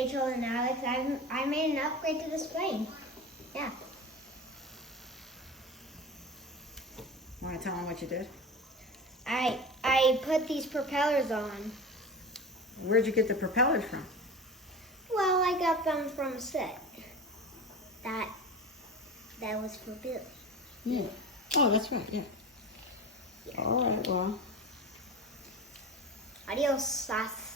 Rachel and Alex, I made an upgrade to this plane. Yeah. Want to tell them what you did? I put these propellers on. Where'd you get the propellers from? Well, I got them from a set. That was for Billy. Yeah. Oh, that's right, yeah. Yeah. All right, well. Adios, sas.